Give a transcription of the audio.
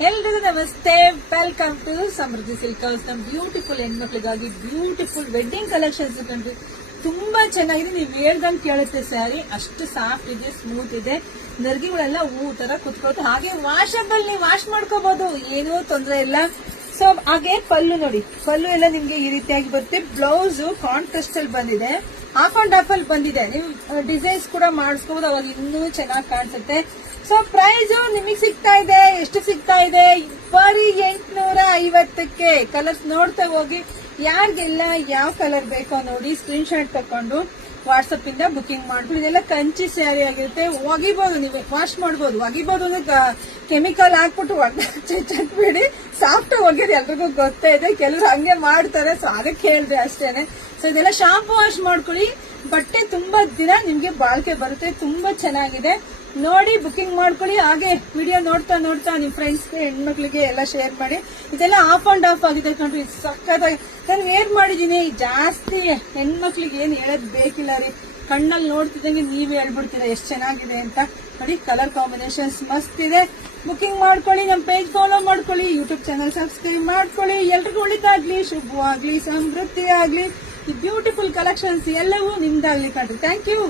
ಎಲ್ರಿಗೂ ನಮಸ್ತೆ. Welcome to Samruddhi silk house. ನಮ್ ಬ್ಯೂಟಿಫುಲ್ ಹೆಣ್ಮಕ್ಳಿಗಾಗಿ ಬ್ಯೂಟಿಫುಲ್ ವೆಡ್ಡಿಂಗ್ ಕಲೆಕ್ಷನ್ಸ್ ಕಂಡ್ರಿ. ತುಂಬಾ ಚೆನ್ನಾಗಿದೆ. ನೀವು ಹೇಳ್ದಂಗೆ ಕೇಳುತ್ತೆ ಸ್ಯಾರಿ. ಅಷ್ಟು ಸಾಫ್ಟ್ ಇದೆ, ಸ್ಮೂತ್ ಇದೆ. ನರ್ಗಿಗಳೆಲ್ಲ ಹೂ ತರ ಕುತ್ಕೊಳುತ್ತೆ. ಹಾಗೆ ವಾಷಬಲ್, ನೀವು ವಾಶ್ ಮಾಡ್ಕೋಬಹುದು, ಏನೂ ತೊಂದರೆ ಇಲ್ಲ. ಸೊ ಹಾಗೆ ಪಲ್ಲು ನೋಡಿ, ಪಲ್ಲು ಎಲ್ಲ ನಿಮ್ಗೆ ಈ ರೀತಿಯಾಗಿ ಬರುತ್ತೆ. ಬ್ಲೌಸ್ ಕಾಂಟ್ರಾಸ್ಟ್ ಅಲ್ಲಿ ಬಂದಿದೆ, ಹಾಫ್ ಅಂಡ್ ಹಾಫ್ ಅಲ್ಲಿ ಬಂದಿದೆ. ನೀವು ಡಿಸೈನ್ಸ್ ಕೂಡ ಮಾಡಿಸ್ಕೋಬಹುದು, ಅವಾಗ ಇನ್ನೂ ಚೆನ್ನಾಗಿ ಕಾಣಿಸುತ್ತೆ. ಸೊ ಪ್ರೈಸ್ ನಿಮಗೆ ಸಿಗ್ತಾ ಇದೆ, ಎಷ್ಟು ಸಿಗ್ತಾ ಇದೆ? ಬರೀ 850ಕ್ಕೆ. ಕಲರ್ಸ್ ನೋಡ್ತಾ ಹೋಗಿ. ಯಾರಿಗೆಲ್ಲ ಯಾವ ಕಲರ್ ಬೇಕೋ ನೋಡಿ ಸ್ಕ್ರೀನ್ ಶಾಟ್ ತಕೊಂಡು ವಾಟ್ಸಪ್ ಇಂದ ಬುಕಿಂಗ್ ಮಾಡ್ಬೋದು. ಇದೆಲ್ಲ ಕಂಚಿ ಸ್ಯಾರಿ ಆಗಿರುತ್ತೆ. ಒಗಿಬಹುದು, ನೀವು ವಾಶ್ ಮಾಡಬಹುದು. ಒಗಿಬಹುದು ಅಂದ್ರೆ ಕೆಮಿಕಲ್ ಹಾಕ್ಬಿಟ್ಟು ಚಟ್ಬಿಡಿ, ಸಾಫ್ಟ್ ಒಗೆದು ಎಲ್ರಿಗೂ ಗೊತ್ತೇ ಇದೆ. ಕೆಲವರು ಹಂಗೆ ಮಾಡ್ತಾರೆ, ಸೊ ಅದಕ್ಕೆ ಹೇಳಿದೆ ಅಷ್ಟೇನೆ. ಸೊ ಇದೆಲ್ಲ ಶಾಂಪು ವಾಶ್ ಮಾಡ್ಕೊಳ್ಳಿ. ಬಟ್ಟೆ ತುಂಬಾ ದಿನ ನಿಮ್ಗೆ ಬಾಳ್ಕೆ ಬರುತ್ತೆ. ತುಂಬಾ ಚೆನ್ನಾಗಿದೆ. ನೋಡಿ ಬುಕಿಂಗ್ ಮಾಡ್ಕೊಳ್ಳಿ. ಹಾಗೆ ವಿಡಿಯೋ ನೋಡ್ತಾ ನೋಡ್ತಾ ನಿಮ್ ಫ್ರೆಂಡ್ಸ್ಗೆ, ಹೆಣ್ಮಕ್ಳಿಗೆ ಎಲ್ಲ ಶೇರ್ ಮಾಡಿ. ಇದೆಲ್ಲ ಆಫ್ ಅಂಡ್ ಆಫ್ ಆಗಿದೆ ಕಣ್ರಿ. ಸಕ್ಕತ್ತಾಗಿ ನಾನು ವೇರ್ ಮಾಡಿದೀನಿ. ಜಾಸ್ತಿ ಹೆಣ್ಮಕ್ಳಿಗೆ ಏನ್ ಹೇಳೋದ್ ಬೇಕಿಲ್ಲ ರೀ. ಕಣ್ಣಲ್ಲಿ ನೋಡ್ತಿದ್ದಂಗೆ ನೀವೇ ಹೇಳ್ಬಿಡ್ತೀರಾ ಎಷ್ಟು ಚೆನ್ನಾಗಿದೆ ಅಂತ. ನೋಡಿ ಕಲರ್ ಕಾಂಬಿನೇಷನ್ಸ್ ಮಸ್ತ್ ಇದೆ. ಬುಕಿಂಗ್ ಮಾಡ್ಕೊಳ್ಳಿ, ನಮ್ ಪೇಜ್ ಫಾಲೋ ಮಾಡ್ಕೊಳ್ಳಿ, ಯೂಟ್ಯೂಬ್ ಚಾನಲ್ ಸಬ್ಸ್ಕ್ರೈಬ್ ಮಾಡ್ಕೊಳ್ಳಿ. ಎಲ್ರಿಗೂ ಒಳಿತಾಗ್ಲಿ, ಶುಭವಾಗ್ಲಿ, ಸಮೃದ್ಧಿ ಆಗ್ಲಿ. ಈ ಬ್ಯೂಟಿಫುಲ್ ಕಲೆಕ್ಷನ್ಸ್ ಎಲ್ಲವೂ ನಿಮ್ದಾಗ್ಲಿ ಕಣ್ರಿ. Thank you.